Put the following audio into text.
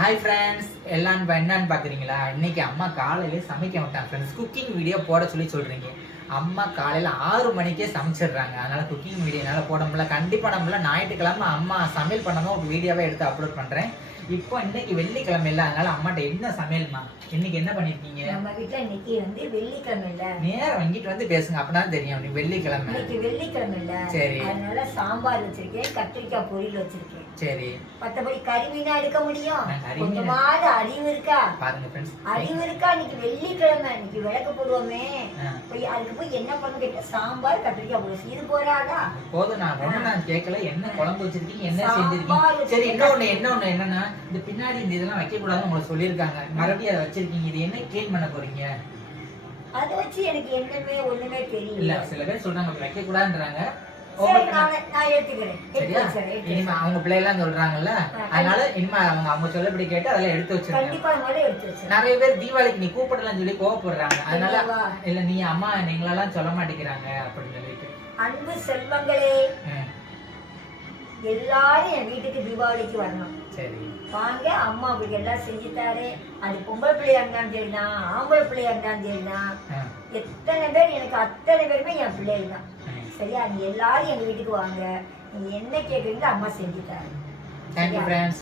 Hi friends, எல்லாம் இப்போ என்னன்னு பார்க்குறீங்களா? இன்னைக்கு அம்மா காலையிலே சமைக்க மாட்டாங்க ஃப்ரெண்ட்ஸ். குக்கிங் வீடியோ போட சொல்கிறீங்க. அம்மா காலையில் 6 மணிக்கே சமைச்சிடுறாங்க. அதனால் குக்கிங் வீடியோ என்னால் போட முடியல. கண்டிப்பாக நம்மள ஞாயிற்றுக்கிழமை அம்மா சமையல் பண்ணாமல் ஒரு வீடியோவே எடுத்து அப்லோட் பண்ணுறேன். இப்போ இன்னைக்கு வெள்ளிக்கிழமை இல்லை, அதனால அம்மாட்ட என்ன சமையல்மா? இன்னைக்கு என்ன பண்ணிருக்கீங்க? நம்ம வீட்டுல இன்னைக்கு வெள்ளிக்கிழமை இல்ல, நேரம் வாங்கிட்டு வந்து பேசுங்க, அப்பதான் தெரியும். நீ வெள்ளிக்கிழமை, இன்னைக்கு வெள்ளிக்கிழமை இல்ல. சரி, அதனால சாம்பார் வச்சிருக்கேன், கத்திரிக்காய் பொரியல் வச்சிருக்கேன். சரி, மத்தபடி கறி மீனா எடுக்க முடியும்? கொஞ்சமாவது அறிவு இருக்கா? பாருங்க ஃப்ரெண்ட்ஸ், அறிவு இருக்கா? இன்னைக்கு வெள்ளிக்கிழமை, இன்னைக்கு விளக்கு போடுவோமே, போய் அதுக்கு போய் என்ன பண்ணு கேட்ட, சாம்பார் கத்திரிக்காய் பொரியல், இது போறாதா? போதும். நான் கேட்கல என்ன குழம்பு வச்சிருக்கீங்க, என்ன செஞ்சிருக்கீங்க. சரி, இன்னொன்னு என்னன்னா, இந்த பின்னாடி இந்த இதெல்லாம் வைக்க கூடாதுன்னு உங்களுக்கு சொல்லியிருக்காங்க. மறுபடியும் அதை வச்சிருக்கீங்க. இது என்ன கிளீன் பண்ண போறீங்க? அதை வச்சு எனக்கு என்னமே ஒண்ணுமே தெரியல. இல்ல, சில பேர் சொல்றாங்க வைக்க கூடாதுன்றாங்க. இனிமே அவங்க பிள்ளைலாம் சொல்றாங்கல்ல, அதனால இனிமே அவங்க சொல்லபடி கேட்டு அதெல்லாம் எடுத்து வச்சிருக்காங்க. நிறைய பேர் தீபாவளிக்கு நீ கூப்பிடலாம் சொல்லி கோவப்படுறாங்க. அதனால இல்ல, நீ அம்மா நீங்களெல்லாம் சொல்ல மாட்டேங்கிறாங்க அப்படின்னு சொல்லிட்டு. அன்பு செல்வங்களே, எல்லாரும் என் வீட்டுக்கு தீபாவளிக்கு வரணும். சரி, வாங்க, அம்மா அப்படி எல்லாம் செஞ்சுட்டாரு. அது பொம்பளை பிள்ளையா இருந்தாலும் சரிதான், ஆம்பளை பிள்ளையா இருந்தாலும் சரிதான், எத்தனை பேர் எனக்கு அத்தனை பேருமே என் பிள்ளைகள் தான். சரியா? நீங்க எல்லாரும் எங்க வீட்டுக்கு வாங்க, நீங்க என்ன கேக்குறீங்களோ அம்மா செஞ்சுட்டாரு. Thank you friends.